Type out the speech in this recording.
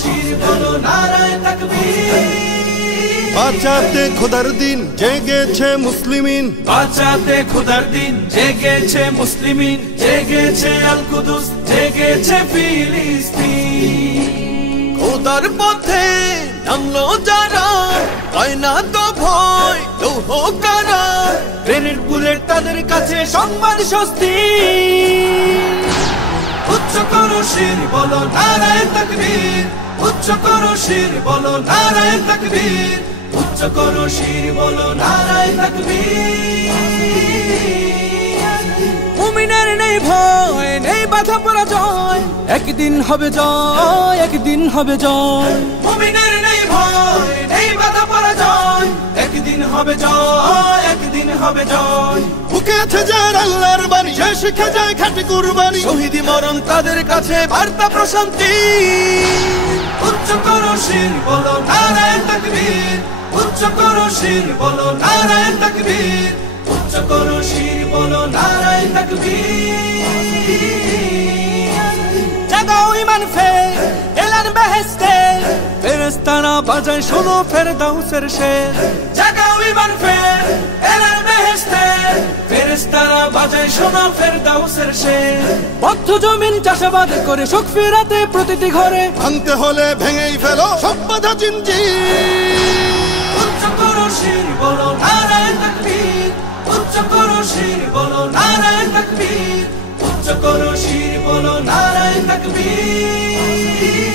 শির বলো নারায়ে তাকবীর। বাঁচাতে খোদার দিন জেগেছে মুসলিমিন, বাঁচাতে খোদার দিন জেগেছে মুসলিমিন, জেগেছে আল কুদুস, জেগেছে ফিলিস্তিন। খোদার পথে নামলো যারা, হয় না তো ভয় লৌহ কারা। গ্রেনেড বুলেট তাদের কাছে সংবাদ স্বস্তি। উচ্চ করো শির বলো নারায়ে তাকবীর, উচ্চ করো শির বলো নারায়ে তাকবীর, উচ্চ করো শির বলো নারায়ে তাকবীর। মুমিনের নেই ভয়, নেই বাধা পরাজয়, একদিন হবে জয়, একদিন হবে জয়। মুমিনের নেই ভয়, নেই বাধা পরাজয়, একদিন হবে জয়, একদিন হবে জয়। বুকে আছে যার আল্লাহর বাণী, সে শিখে যায় খাঁটি কুরবানি। শহীদি মরণ তাদের কাছে বার্তা প্রশান্তি। উচ্চ করো শির বলো নারায়ে তাকবীর, উচ্চ করো শির বলো নারায়ে তাকবীর, উচ্চ করো শির বলো নারায়ে তাকবীর। জাগাও ঈমান ফের এলান বেহেশতে, ফেরেশতারা বাজায় শোনো ফেরদাউসের শের। জাগাও ঈমান ফের এলান বেহেশতে, ফেরেশতারা বাজায় শোনো ফেরদাউসের শের। বদ্ধ জমিন চাষাবাদ করে সুখ ফেরাতে প্রতিটি ঘরে, ভাঙতে হলে ভেঙেই ফেলো সব বাধা জিনজির। উচ্চ করো শির বলো নারায়ে তাকবীর, উচ্চ করো শির বলো নারায়ে তাকবীর, উচ্চ করো শির বলো নারায়ে তাকবীর।